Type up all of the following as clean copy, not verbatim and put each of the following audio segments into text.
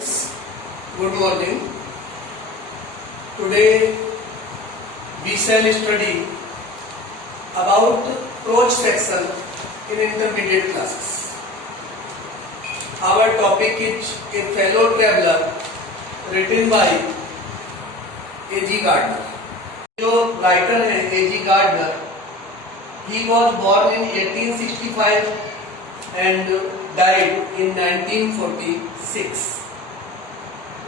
Good morning. Today we shall study about approach section in intermediate classes. Our topic is A Fellow Traveler, written by A.G. Gardner. जो writer है A.G. Gardner, he was born in 1865 and died in 1946.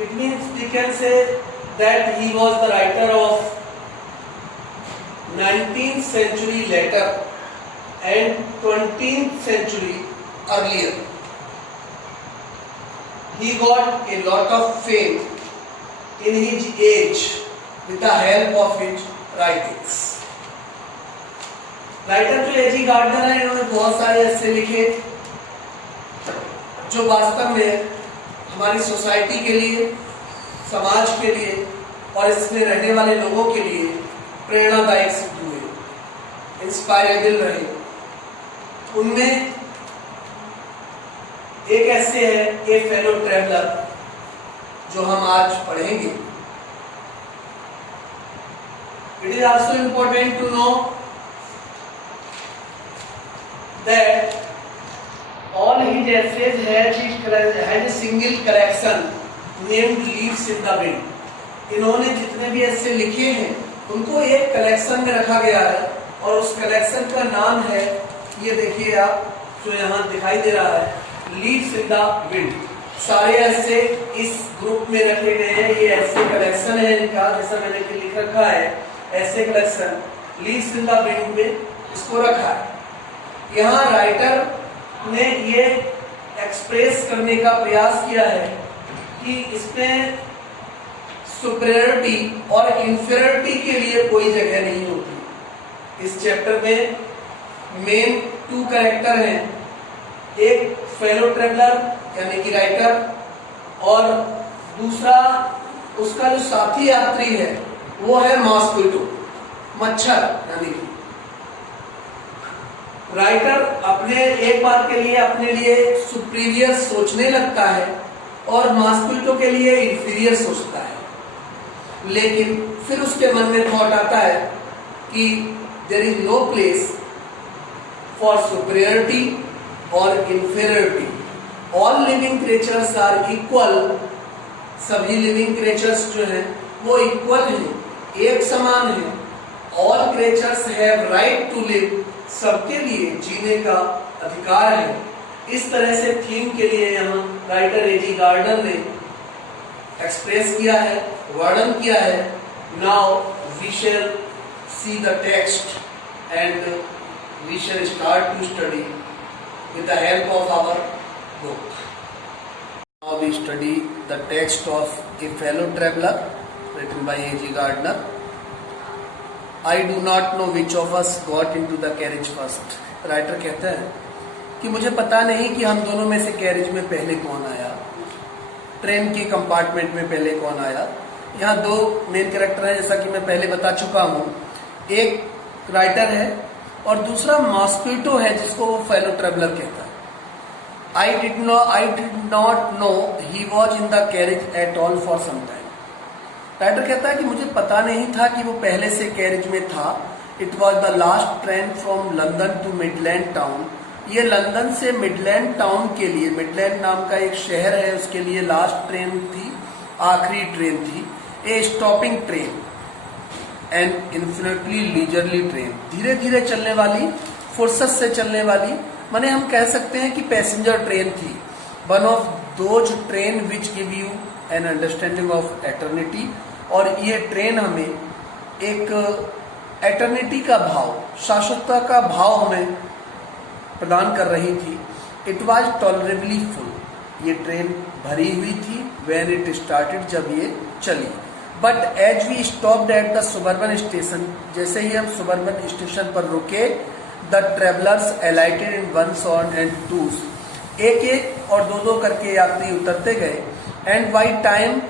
It means we can say that he was the writer of 19th century later and 20th century earlier. He got a lot of fame in his age with the help of his writings. Writer जो A.G. Gardener है, इन्होंने बहुत सारे ऐसे लिखे जो वास्तव में हमारी सोसाइटी के लिए, समाज के लिए और इसमें रहने वाले लोगों के लिए प्रेरणादायक सिद्ध हुए, इंस्पायरेबल रहे। उनमें एक ऐसे है ए फेलो ट्रैवलर जो हम आज पढ़ेंगे। It is also important to know that all his essays has a single collection named Leaves in the Wind. इन्होंने जितने भी ऐसे लिखे हैं उनको एक कलेक्शन में रखा गया है और उस कलेक्शन का नाम है, ये देखिए आप जो यहाँ दिखाई दे रहा है, Leaves in the Wind। सारे ऐसे इस ग्रुप में रखे गए हैं। ये ऐसे कलेक्शन है इनका, जैसा मैंने लिख रखा है ऐसे collection Leaves in the Wind में इसको रखा है। यहाँ राइटर ने ये एक्सप्रेस करने का प्रयास किया है कि इसमें सुपीरियरिटी और इंफीरियरिटी के लिए कोई जगह नहीं होती। इस चैप्टर में मेन टू कैरेक्टर हैं, एक फेलो ट्रैवलर यानी कि राइटर और दूसरा उसका जो साथी यात्री है वो है मॉस्क्विटो, मच्छर। यानी कि राइटर अपने एक बार के लिए अपने लिए सुपीरियर सोचने लगता है और मॉस्क्विटो के लिए इंफीरियर सोचता है, लेकिन फिर उसके मन में थॉट आता है कि there is no place for superiority और inferiority. All living creatures are equal. सभी लिविंग क्रिएचर्स जो हैं वो इक्वल हैं, एक समान हैं। All creatures have right to live. सबके लिए जीने का अधिकार है। इस तरह से थीम के लिए यहाँ राइटर A.G. गार्डनर ने एक्सप्रेस किया है, वर्णन किया है। Now we shall see the text and we shall start to study with the help of our book. Now we study the text of a fellow traveller written by A.G. Gardner. I do not know which of us got into the carriage first। Writer कहता है कि मुझे पता नहीं कि हम दोनों में से कैरेज में पहले कौन आया, ट्रेन के कंपार्टमेंट में पहले कौन आया। यहाँ दो मेन कैरेक्टर हैं, जैसा कि मैं पहले बता चुका हूँ। एक राइटर है और दूसरा मॉस्क्विटो है जिसको वो फेलो ट्रैवलर कहता है। I did not know he was in the carriage at all for some time। Writer कहता है कि मुझे पता नहीं था कि वो पहले से कैरेज में था। It was the last train from London to Midland town. ये लंदन से मिडलैंड टाउन के लिए, मिडलैंड नाम का एक शहर है, उसके लिए लास्ट ट्रेन थी, आखिरी ट्रेन थी। A stopping train and infinitely leisurely train. धीरे धीरे चलने वाली, फुर्सत से चलने वाली, माने हम कह सकते हैं कि पैसेंजर ट्रेन थी। One of those train which give you an understanding of eternity. और ये ट्रेन हमें एक एटर्निटी का भाव, शाश्वतता का भाव हमें प्रदान कर रही थी। It was tolerably full. ये ट्रेन भरी हुई थी व्हेन इट स्टार्टेड, जब ये चली। But as we stopped at the suburban station, जैसे ही हम सुबर्बन स्टेशन पर रुके, the travellers alighted in ones and एंड टूज। एक एक और दो दो करके यात्री उतरते गए। And by time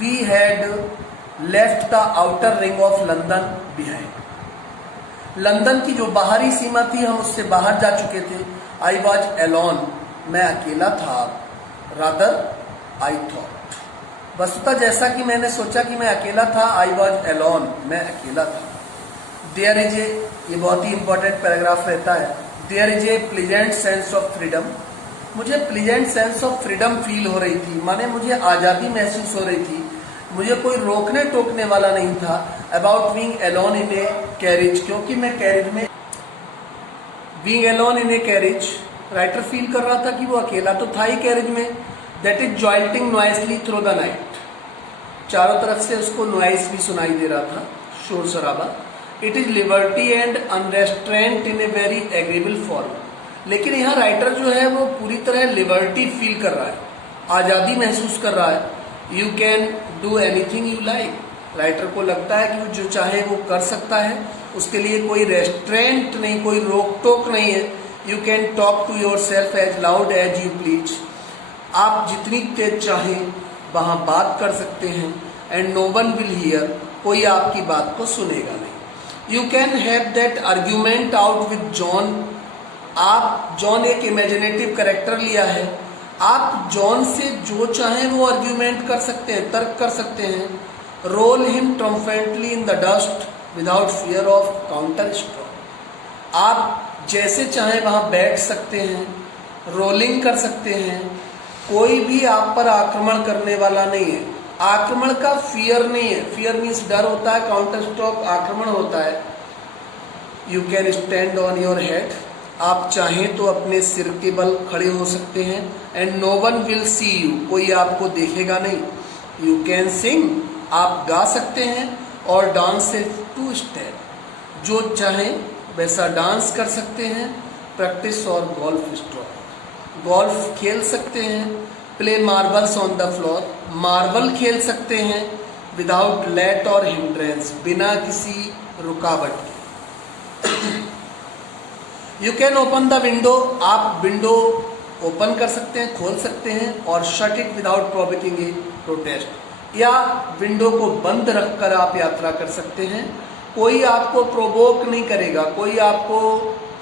we had left the outer ring of London behind. London की जो बाहरी सीमा थी हम उससे बाहर जा चुके थे। आई वॉज एलोन, मैं अकेला था। रादर आई थॉट, वस्तुतः जैसा कि मैंने सोचा कि मैं अकेला था, आई वॉज एलोन, मैं अकेला था। देयर इज ए, ये बहुत ही इंपॉर्टेंट पैराग्राफ रहता है, there is a pleasant sense of freedom, मुझे pleasant sense of freedom feel हो रही थी, माने मुझे आज़ादी महसूस हो रही थी, मुझे कोई रोकने टोकने वाला नहीं था। About being alone in a carriage, क्योंकि मैं कैरिज में, being alone in a carriage, writer feel कर रहा था कि वो अकेला तो था ही कैरिज में। That is jolting noisily through the night, चारों तरफ से उसको नॉइस भी सुनाई दे रहा था, शोर शराबा। It is liberty and unrestraint in a very agreeable form, लेकिन यहाँ राइटर जो है वो पूरी तरह लिबर्टी फील कर रहा है, आज़ादी महसूस कर रहा है। You can do anything you like, writer को लगता है कि वो जो चाहे वो कर सकता है, उसके लिए कोई रेस्ट्रेंट नहीं, कोई रोक टोक नहीं है। You can talk to yourself as loud as you please, आप जितनी तेज चाहें वहाँ बात कर सकते हैं। And no one will hear, कोई आपकी बात को सुनेगा नहीं। You can have that argument out with John, आप, जॉन एक इमेजिनेटिव कैरेक्टर लिया है, आप जॉन से जो चाहें वो आर्ग्यूमेंट कर सकते हैं, तर्क कर सकते हैं। Roll him triumphantly in the dust without fear of counter stroke, आप जैसे चाहें वहाँ बैठ सकते हैं, रोलिंग कर सकते हैं, कोई भी आप पर आक्रमण करने वाला नहीं है। आक्रमण का फियर नहीं है, फियर मीन्स डर होता है, काउंटर स्ट्रोक आक्रमण होता है। You can stand on your head, आप चाहें तो अपने सिर के बल खड़े हो सकते हैं। And no one will see you, कोई आपको देखेगा नहीं। यू कैन सिंग, आप गा सकते हैं। और डांस से टू स्टेप, जो चाहें वैसा डांस कर सकते हैं। प्रैक्टिस और गोल्फ स्ट्रोक, गोल्फ खेल सकते हैं। Play marbles on the floor, marble खेल सकते हैं। विदाउट लेट और हिंड्रेंस, बिना किसी रुकावट के। You can open the window, आप विंडो ओपन कर सकते हैं, खोल सकते हैं। और shut it without provoking A protest, या विंडो को बंद रखकर आप यात्रा कर सकते हैं। कोई आपको प्रोवोक नहीं करेगा, कोई आपको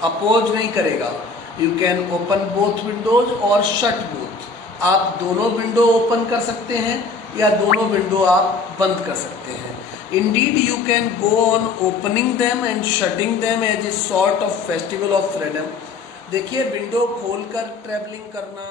अपोज नहीं करेगा। You can open both Windows और शट बोथ, आप दोनों विंडो ओपन कर सकते हैं या दोनों विंडो आप बंद कर सकते हैं। Indeed, you can go on opening them and shutting them as a sort of festival of freedom. देखिए, विंडो खोलकर ट्रैवलिंग करना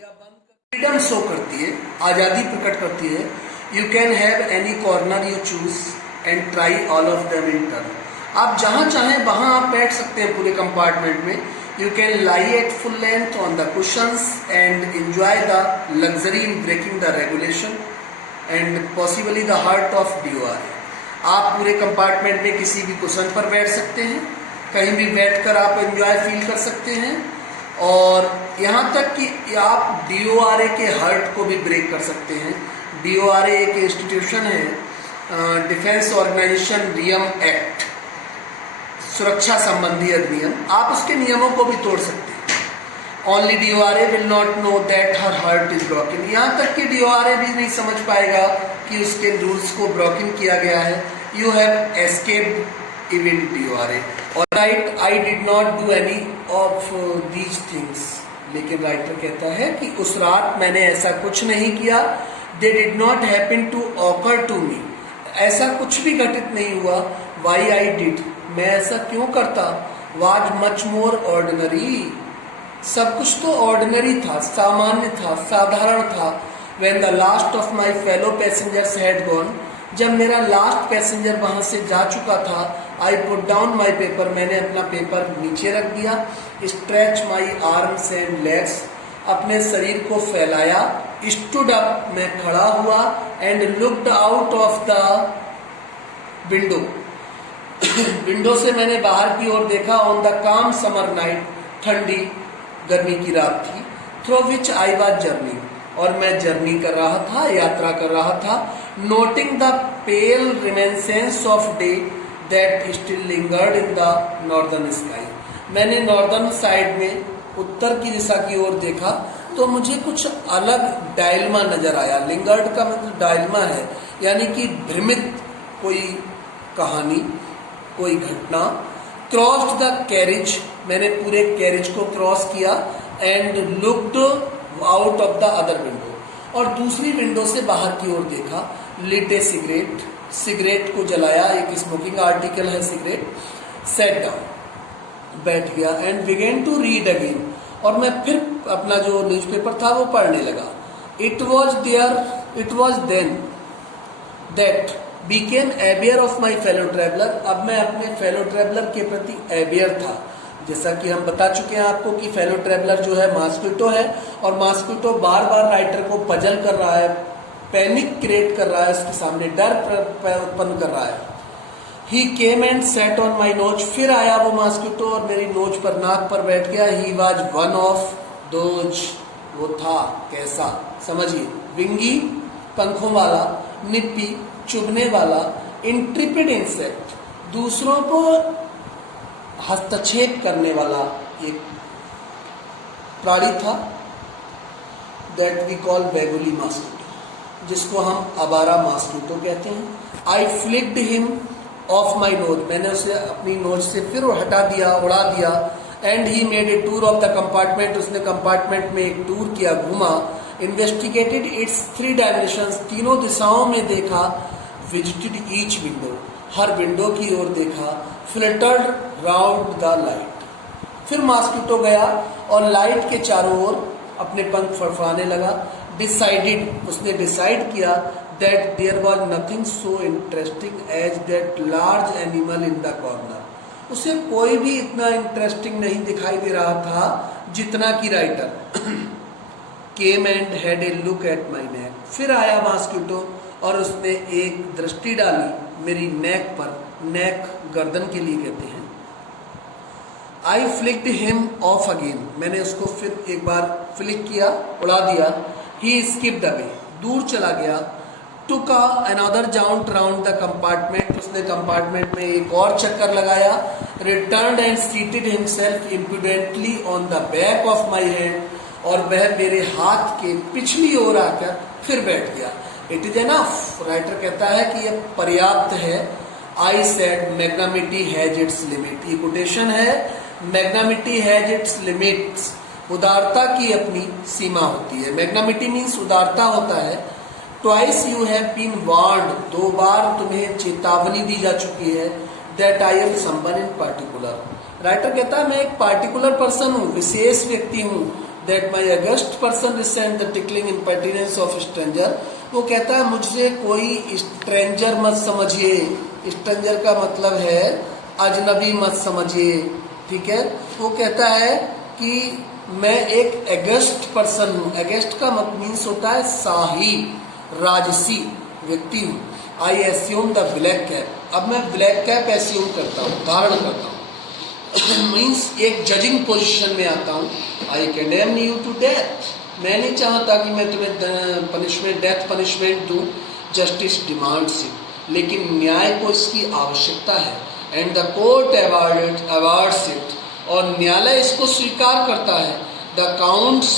या बंद कर फ्रीडम शो करती है, आज़ादी प्रकट करती है। You can have any corner you choose and try all of them in turn. आप जहाँ चाहें वहाँ आप बैठ सकते हैं पूरे कंपार्टमेंट में। You can lie at full length on the cushions and enjoy the luxury in breaking the regulation and possibly the heart of DOR. आप पूरे कंपार्टमेंट में किसी भी कुशन पर बैठ सकते हैं, कहीं भी बैठकर आप एंजॉय फील कर सकते हैं। और यहाँ तक कि आप DORA के हर्ट को भी ब्रेक कर सकते हैं। DORA एक इंस्टीट्यूशन है, डिफेंस ऑर्गेनाइजेशन रियम एक्ट, सुरक्षा संबंधी अधिनियम, आप उसके नियमों को भी तोड़ सकते हैं। Only DORA will not know that her heart is broken. यहाँ तक कि DORA भी नहीं समझ पाएगा कि उसके रूल्स को ब्रोकन किया गया है। You have escaped even DORA. Alright, I did not do any of these things. लेकिन राइटर कहता है कि उस रात मैंने ऐसा कुछ नहीं किया। They did not happen to occur to me. ऐसा कुछ भी घटित नहीं हुआ। Why I did? मैं ऐसा क्यों करता? Was much more ordinary. सब कुछ तो ऑर्डिनरी था, सामान्य था, साधारण था। When the last of my fellow passengers had gone, जब मेरा लास्ट पैसेंजर वहाँ से जा चुका था, I put down my paper, मैंने अपना पेपर नीचे रख दिया। Stretch my arms and legs, अपने शरीर को फैलाया। Stood up, मैं खड़ा हुआ। And looked out of the window, window से मैंने बाहर की ओर देखा। On the calm summer night, ठंडी गर्मी की रात थी। Through which I was journey, और मैं जर्नी कर रहा था, यात्रा कर रहा था। Noting the pale reminiscence of day that still lingered in the northern sky, मैंने नॉर्दर्न साइड में उत्तर की दिशा की ओर देखा तो मुझे कुछ अलग डायलमा नजर आया। लिंगर्ड का मतलब डायलमा है, यानी कि भ्रमित कोई कहानी, कोई घटना। क्रॉस्ड द कैरिज, मैंने पूरे कैरिज को क्रॉस किया। And looked out of the other window, और दूसरी विंडो से बाहर की ओर देखा, लिट ए सिगरेट, सिगरेट को जलाया, एक स्मोकिंग आर्टिकल है सिगरेट, सेट डाउन, बैठ गया, and began to read again, और मैं फिर अपना जो न्यूज़पेपर था वो पढ़ने लगा। It was then that became aware of my fellow traveller. अब मैं अपने फेलो ट्रेवलर के प्रति एबियर था। जैसा कि हम बता चुके हैं आपको कि फेलो ट्रेवलर जो है मॉस्क्विटो है, और मॉस्क्विटो बार बार राइटर को पजल कर रहा है, पैनिक क्रिएट कर रहा है, उसके सामने डर उत्पन्न कर रहा है। He came and sat on my nose, फिर आया वो मॉस्क्विटो और मेरी नोज पर, नाक पर बैठ गया। He was one of those, वो था कैसा, समझिए, विंगी पंखों वाला, निप्पी चुभने वाला, इंट्रिपिड इंसेक्ट, दूसरों को हस्तक्षेप करने वाला एक प्राणी था, दैट वी कॉल बेगुली मॉस्क्विटो, जिसको हम आवारा मॉस्क्विटो कहते हैं। I flicked him off my nose, मैंने उसे अपनी नोज से फिर हटा दिया, उड़ा दिया। And he made a tour of the compartment, उसने कंपार्टमेंट में एक टूर किया, घूमा। इन्वेस्टिगेटेड इट्स 3 डायमेंशंस, तीनों दिशाओं में देखा। विजिटेड ईच विंडो, हर विंडो की ओर देखा। फ्लिटर्ड राउंड द लाइट, फिर मॉस्क्विटो गया और लाइट के चारों ओर अपने पंख फड़फड़ाने लगा। डिसाइडेड, उसने डिसाइड किया that there was nothing so interesting as that large animal in the corner, उसे कोई भी इतना इंटरेस्टिंग नहीं दिखाई दे रहा था जितना कि writer. Came and had a look at my neck, फिर आया मॉस्क्विटो और उसने एक दृष्टि डाली मेरी नेक पर, नेक गर्दन के लिए कहते हैं। I flicked him of again, मैंने उसको फिर एक बार फ्लिक किया, उड़ा दिया। ही स्किप्ड अवे, दूर चला गया। Took another jaunt round the compartment, उसने कंपार्टमेंट में एक और चक्कर लगाया। Returned and seated himself imprudently on the back of my head, और वह मेरे हाथ के पिछली ओर आकर फिर बैठ गया। इट इज एनफ, राइटर कहता है कि यह पर्याप्त है। I said magnanimity has its limit, ये कोटेशन है, मैग्नामिटी हैज इट्स लिमिट्स, उदारता की अपनी सीमा होती है। मैग्नामिटी मीन्स उदारता होता है। Twice you have been warned, 2 बार तुम्हें चेतावनी दी जा चुकी है। That I am someone in particular, writer कहता है मैं एक पार्टिकुलर पर्सन हूँ, विशेष व्यक्ति हूँ। That my august person resent the tickling impertinence of stranger, वो कहता है मुझसे कोई स्ट्रेंजर मत समझिए, स्ट्रेंजर का मतलब है अजनबी मत समझिए, ठीक है। वो कहता है कि मैं एक अगस्ट पर्सन हूँ, अगस्ट का मीन्स होता है शाही, राजसी व्यक्ति हूँ। आई एस्यूम द ब्लैक कैप, अब मैं ब्लैक कैप एस्यूम करता हूँ, धारण करता हूँ, मीन्स एक जजिंग पोजीशन में आता हूँ। I condemn you to death, मैं नहीं चाहता कि मैं तुम्हें पनिशमेंट, डेथ पनिशमेंट दूँ। जस्टिस डिमांड्स इट, लेकिन न्याय को इसकी आवश्यकता है। And the court awards it, और न्यायालय इसको स्वीकार करता है। The counts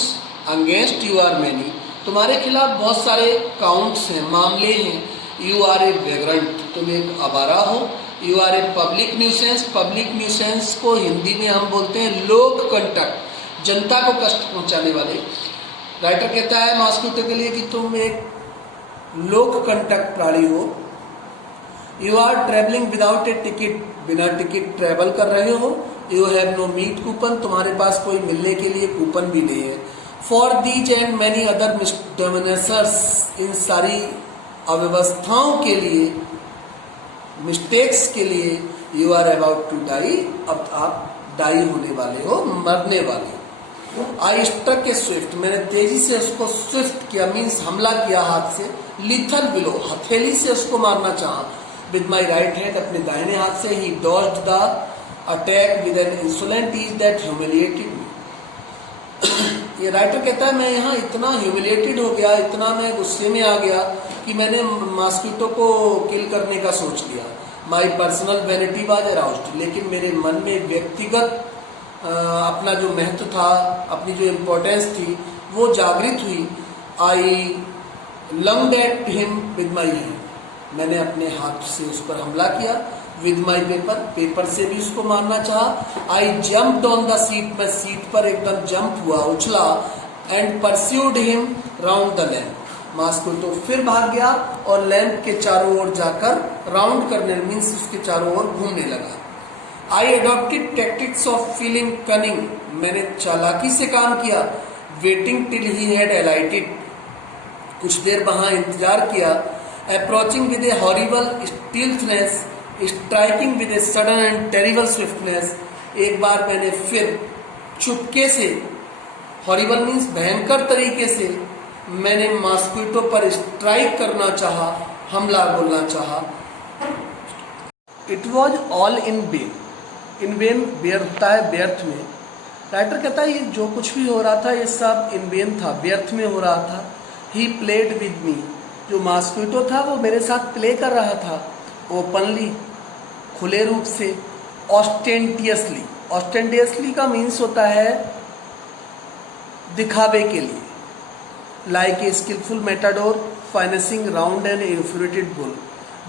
against you are many, तुम्हारे खिलाफ बहुत सारे काउंट्स हैं, मामले हैं। यू आर ए वेग्रेंट, तुम एक आवारा हो। You are a public nuisance, public nuisance को हिंदी में हम बोलते हैं लोक कंटक, जनता को कष्ट पहुंचाने वाले। राइटर कहता है मॉस्क्विटो के लिए कि तुम एक लोक कंटक प्राणी हो। You are travelling without a ticket, बिना टिकट ट्रेवल कर रहे हो। You have no meat coupon, तुम्हारे पास कोई मिलने के लिए कूपन भी नहीं है। For these and many other misdemeanours, इन सारी अव्यवस्थाओं के लिए, मिस्टेक्स के लिए, you are about to die, अब आप डाई होने वाले हो, मरने वाले हो। आई स्ट्रक ए स्विफ्ट, मैंने तेजी से उसको स्विफ्ट किया, मीन्स हमला किया हाथ से। लिथल बिलो, हथेली से उसको मारना चाहा। विद माई राइट हैंड, अपने दाहिने हाथ से। He dodged the attack with an insolent ease that humiliated me. ये राइटर कहता है मैं यहाँ इतना ह्यूमिलिएटेड हो गया, इतना मैं गुस्से में आ गया कि मैंने मॉस्क्विटो को किल करने का सोच लिया। My personal vanity was aroused, लेकिन मेरे मन में व्यक्तिगत अपना जो महत्व था, अपनी जो इम्पोर्टेंस थी, वो जागृत हुई। I lunged at him with my hand, मैंने अपने हाथ से उस पर हमला किया। विद माई पेपर, पेपर से भी उसको मारना चाहा। I jumped on the seat, मैं सीट पर एकदम जंप हुआ, उछला। And pursued him round the land, mosquito फिर भाग गया और लैंप के चारों ओर जाकर राउंड करने मीन्स उसके चारों ओर घूमने लगा। I adopted tactics of feeling cunning, मैंने चालाकी से काम किया। Waiting till he had alighted, कुछ देर वहां इंतजार किया। Approaching with a horrible stealthiness, striking with a sudden and terrible swiftness, एक बार मैंने फिर चुपके से, हॉरिबल मीन्स भयंकर तरीके से, मैंने मॉस्किटो पर स्ट्राइक करना चाहा, हमला बोलना चाहा। It was all in when, in when व्यर्थ है, व्यर्थ में। राइटर कहता है ये जो कुछ भी हो रहा था ये सब इन वेन था, व्यर्थ में हो रहा था। ही प्लेड विद मी, जो मॉस्किटो था वो मेरे साथ प्ले कर रहा था, ओपनली, खुले रूप से, ऑस्टेंटियसली। ऑस्टेंटियसली का मीन्स होता है दिखावे के लिए, like a skilful matador financing round and infuriated bull,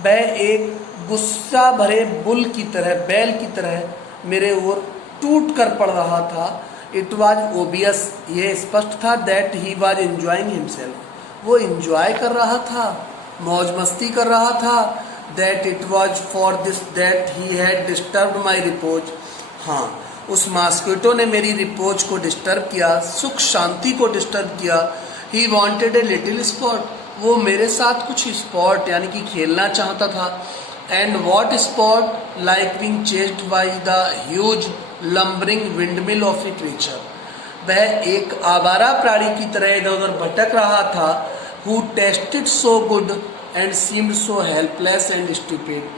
वह एक गुस्सा भरे बुल की तरह, बैल की तरह मेरे ओर टूट कर पड़ रहा था। इट वॉज ओबियस, यह स्पष्ट था, that he was enjoying himself, वो इंजॉय कर रहा था, मौज मस्ती कर रहा था। That it was for this that he had disturb my repose, हाँ उस मॉस्किटो ने मेरी रिपोज को डिस्टर्ब किया, सुख शांति को डिस्टर्ब किया। He wanted a little spot, वो मेरे साथ कुछ स्पॉट यानी कि खेलना चाहता था। And what spot, like being chased by the huge lumbering windmill of A creature, वह एक आवारा प्राणी की तरह इधर उधर भटक रहा था। Who tested so good and seemed so helpless and stupid,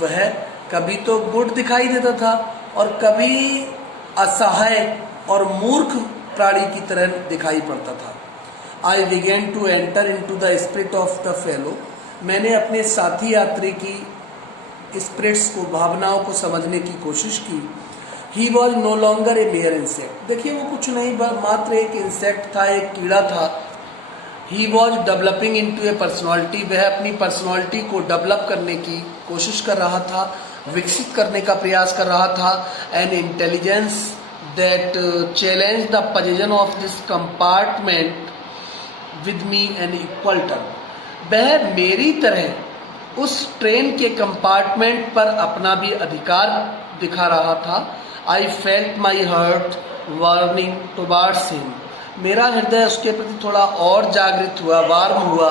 वह कभी तो गुड दिखाई देता था और कभी असहाय और मूर्ख प्राणी की तरह दिखाई पड़ता था। I began to enter into the spirit of the fellow, मैंने अपने साथी यात्री की स्पिरिट्स को, भावनाओं को समझने की कोशिश की। He was no longer a mere insect, देखिए वो कुछ नहीं मात्र एक इंसेक्ट था, एक कीड़ा था। He was developing into A personality, वह अपनी पर्सनैलिटी को डेवलप करने की कोशिश कर रहा था, विकसित करने का प्रयास कर रहा था। An intelligence that challenge the position of this compartment with me an equal term, वह मेरी तरह उस ट्रेन के कंपार्टमेंट पर अपना भी अधिकार दिखा रहा था। I felt my heart warning towards him, मेरा हृदय उसके प्रति थोड़ा और जागृत हुआ, वार्म हुआ।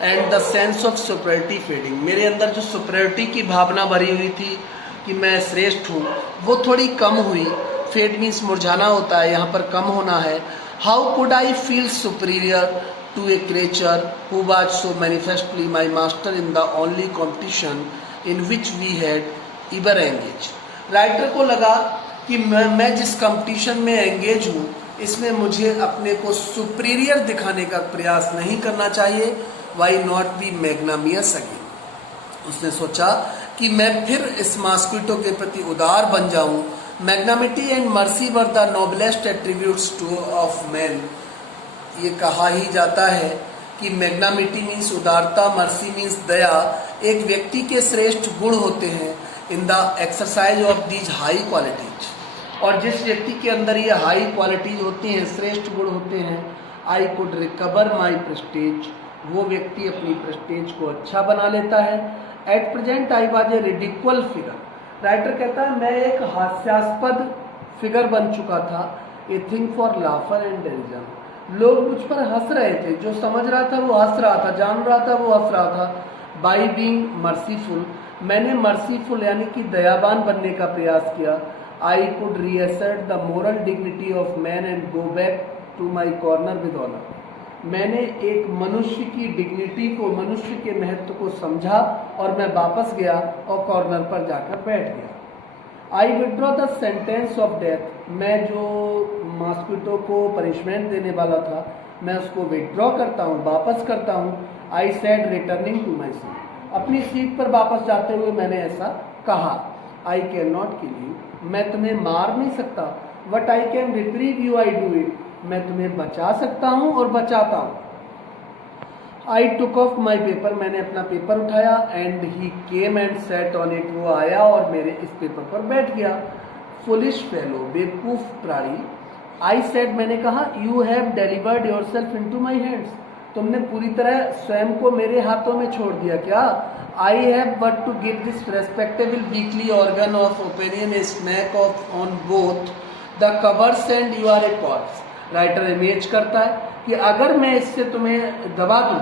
And the sense of superiority fading, मेरे अंदर जो सुपरियरिटी की भावना भरी हुई थी कि मैं श्रेष्ठ हूँ, वो थोड़ी कम हुई। फेड मीन्स मुरझाना होता है, यहाँ पर कम होना है। How could I feel superior to a creature who was so manifestly my master in the only competition in which we had ever engaged। Writer को लगा कि मैं जिस कंपटीशन में एंगेज हूँ इसमें मुझे अपने को सुपीरियर दिखाने का प्रयास नहीं करना चाहिए। वाई नॉट बी मैग्नामियस अगेन, उसने सोचा कि मैं फिर इस मॉस्किटो के प्रति उदार बन जाऊं। Magnanimity and mercy were the noblest attributes to of man, ये कहा ही जाता है कि मैग्नामिटी मीन्स उदारता, मर्सी मीन्स दया, एक व्यक्ति के श्रेष्ठ गुण होते हैं in the exercise of these high qualities. और जिस व्यक्ति के अंदर ये हाई क्वालिटीज होती हैं, श्रेष्ठ गुण होते हैं, I could recover my prestige, वो व्यक्ति अपनी प्रेस्टेज को अच्छा बना लेता है। At present I was a ridiculous figure, writer कहता है मैं एक हास्यास्पद फिगर बन चुका था। A thing for laughter and derision, लोग मुझ पर हंस रहे थे, जो समझ रहा था वो हंस रहा था, जान रहा था वो हंस रहा था। बाई बीइंग मर्सीफुल, मैंने मर्सीफुल यानी कि दयावान बनने का प्रयास किया। I could reassert the moral dignity of man and go back to my corner with honour, मैंने एक मनुष्य की डिग्निटी को, मनुष्य के महत्व को समझा और मैं वापस गया और कॉर्नर पर जाकर बैठ गया। आई withdraw the sentence of death, मैं जो मॉस्किटो को पनिशमेंट देने वाला था मैं उसको विड्रॉ करता हूँ, वापस करता हूँ। I said returning to my seat, अपनी सीट पर वापस जाते हुए मैंने ऐसा कहा। I can not kill you, मैं तुम्हें मार नहीं सकता। What I can retrieve you I do it, मैं तुम्हें बचा सकता हूँ और बचाता हूँ। आई टुक ऑफ माई पेपर, मैंने अपना पेपर उठाया। And he came and sat on it, वो आया और मेरे इस पेपर पर बैठ गया। फुलिश फेलो, बेवकूफ प्राणी। आई सेड, मैंने कहा, you have delivered yourself into my hands, तुमने पूरी तरह स्वयं को मेरे हाथों में छोड़ दिया क्या? I have but to give this respectable weekly organ of opinion a smack of on both the covers and you are a corpse. Writer image करता है कि अगर मैं इससे तुम्हें दबा दूं,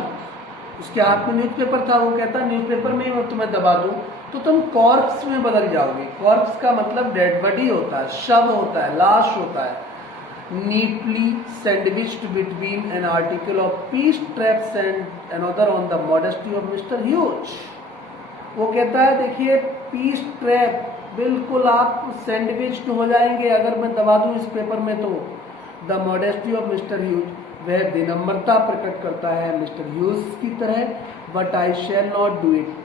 उसके हाथ में न्यूज़पेपर था, वो कहता न्यूज़पेपर में ही मैं तुम्हें दबा दूं तो तुम कॉर्प्स में बदल जाओगे। कॉर्प्स का मतलब डेड बॉडी होता है, शव होता है, लाश होता है। neatly sandwiched between an article of peace traps and another on the modesty of Mr. Hughes. वो कहता है देखिए पीस ट्रैप, बिल्कुल आप सैंडविच्ड हो जाएंगे अगर मैं दबा दूं इस पेपर में तो। The modesty of mister huge, वह विनम्रता प्रकट करता है मिस्टर ह्यूज की तरह, but I shall not do it.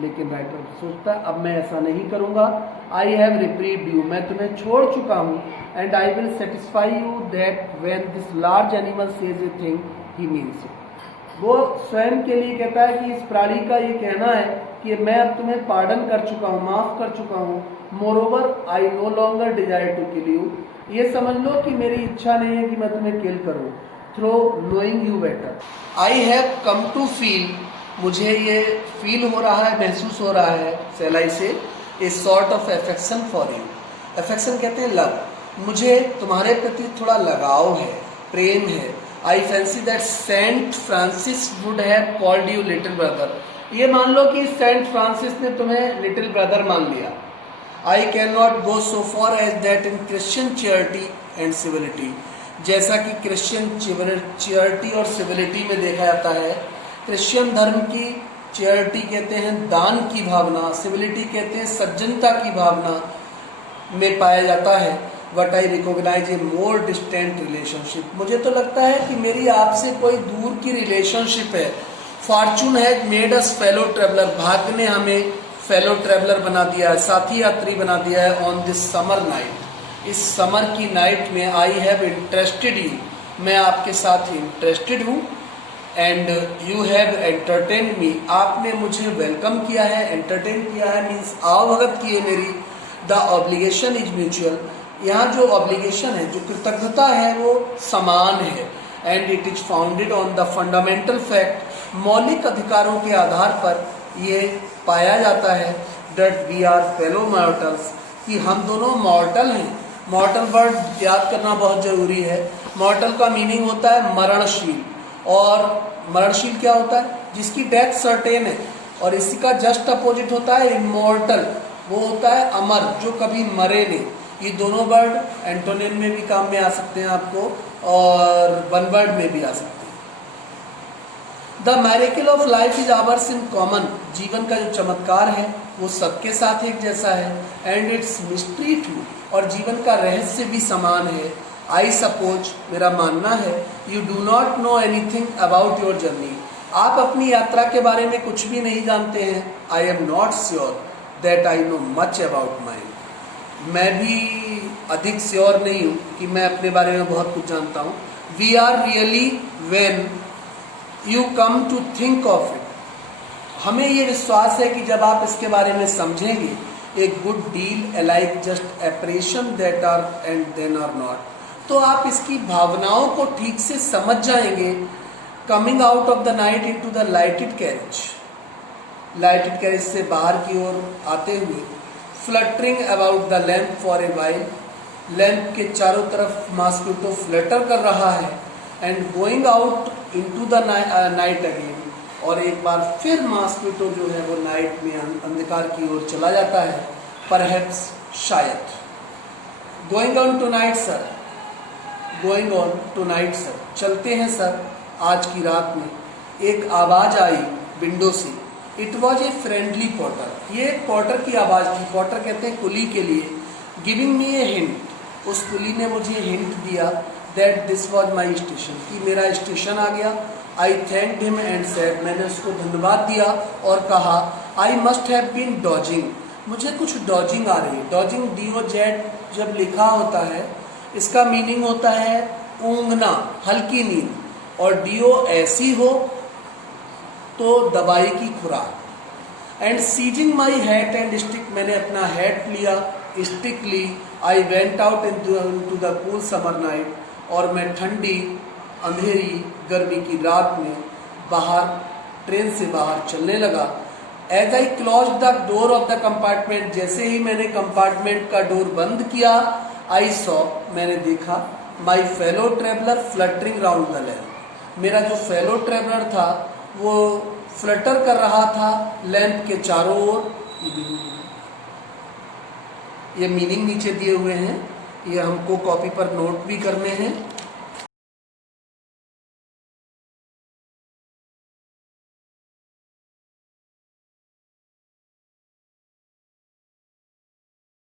लेकिन राइटर सोचता है अब मैं ऐसा नहीं करूंगा। आई हैव रिप्रीव्ड यू, मैं तुम्हें छोड़ चुका हूँ, and I will satisfy you that when this large animal says a thing he means it. वो स्वयं के लिए कहता है कि इस प्राणी का ये कहना है कि मैं अब तुम्हें पार्डन कर चुका हूँ, माफ कर चुका हूँ। Moreover I no longer desire to kill you, ये समझ लो कि मेरी इच्छा नहीं है कि मैं तुम्हें किल करूँ। Through knowing you better I have come to feel, मुझे ये फील हो रहा है, महसूस हो रहा है सेलाई से, a sort of affection for you. Affection कहते हैं लव, मुझे तुम्हारे प्रति थोड़ा लगाव है, प्रेम है। I fancy that Saint Francis would have called you little brother, ये मान लो कि सेंट फ्रांसिस ने तुम्हें लिटिल ब्रदर मान लिया। I can not go so far as that in Christian charity and civility, जैसा कि क्रिश्चियन चैरिटी और सिविलिटी में देखा जाता है। क्रिश्चियन धर्म की चैरिटी कहते हैं दान की भावना, सिविलिटी कहते हैं सज्जनता की भावना में पाया जाता है। But I recognise a more distant relationship, मुझे तो लगता है कि मेरी आपसे कोई दूर की रिलेशनशिप है। Fortune has made us fellow traveller, भाग्य ने हमें फेलो ट्रेवलर बना दिया है, साथी यात्री बना दिया है। ऑन दिस समर नाइट, इस समर की नाइट में आई हैव इंटरेस्टेड यू, मैं आपके साथ इंटरेस्टेड हूँ। And you have entertain me, आपने मुझे वेलकम किया है, एंटरटेन किया है मीन्स आवभगत की है मेरी। द ऑब्लिगेशन इज म्यूचुअल, यहाँ जो ऑब्लिगेशन है, जो कृतज्ञता है वो समान है। And it is founded on the fundamental fact, मौलिक अधिकारों के आधार पर ये पाया जाता है that we are fellow mortals, कि हम दोनों मॉर्टल हैं। मॉर्टल वर्ड याद करना बहुत जरूरी है। मॉर्टल का मीनिंग होता है मरणशील, और मरणशील क्या होता है? जिसकी डेथ सर्टेन है। और इसी का जस्ट अपोजिट होता है इमॉर्टल, वो होता है अमर, जो कभी मरे नहीं। ये दोनों वर्ड एंटोनिम में भी काम में आ सकते हैं आपको, और वन वर्ड में भी आ सकते हैं। The miracle of life is ours in common, जीवन का जो चमत्कार है वो सबके साथ एक जैसा है। एंड इट्स मिस्ट्री टू, और जीवन का रहस्य भी समान है। आई सपोज, मेरा मानना है, you do not know anything about your journey, आप अपनी यात्रा के बारे में कुछ भी नहीं जानते हैं। I am not sure that I know much about mine, मैं भी अधिक श्योर नहीं हूँ कि मैं अपने बारे में बहुत कुछ जानता हूँ। We are really when you come to think of it, हमें ये विश्वास है कि जब आप इसके बारे में समझेंगे, a good deal alike just apparition that are and then are not, तो आप इसकी भावनाओं को ठीक से समझ जाएंगे। Coming out of the night into the lighted carriage, lighted carriage से बाहर की ओर आते हुए, fluttering about the lamp for a while, lamp के चारों तरफ मॉस्किटो फ्लटर कर रहा है। And going out into the night again, और एक बार फिर मॉस्किटो जो है वो नाइट में अंधकार की ओर चला जाता है। परहैप्स, शायद। Going on tonight sir, going on tonight sir, चलते हैं सर आज की रात में। एक आवाज़ आई विंडो से, it was a friendly porter, ये पॉटर की आवाज़ थी। पॉटर कहते हैं कुली के लिए। गिविंग मी ए हिंट, उस कुली ने मुझे हिंट दिया that this was my station, कि मेरा स्टेशन आ गया। I thanked him and said, मैंने उसको धन्यवाद दिया और कहा, I must have been dozing, मुझे कुछ डॉजिंग आ रही है। डॉजिंग DOZ जब लिखा होता है, इसका मीनिंग होता है ऊँघना, हल्की नींद, और DO ऐसी हो तो दवाई की खुराक। And seizing my hat and stick, मैंने अपना हैट लिया, स्टिक ली। I went out into the cool summer night, और मैं ठंडी अंधेरी गर्मी की रात में बाहर ट्रेन से बाहर चलने लगा। As I close the door of the compartment, जैसे ही मैंने कंपार्टमेंट का डोर बंद किया, आई सॉ, मैंने देखा, माई fellow traveller fluttering round the lamp, मेरा जो फेलो ट्रेवलर था वो फ्लटर कर रहा था लैंप के चारों ओर। ये मीनिंग नीचे दिए हुए हैं, ये हमको कॉपी पर नोट भी करने हैं।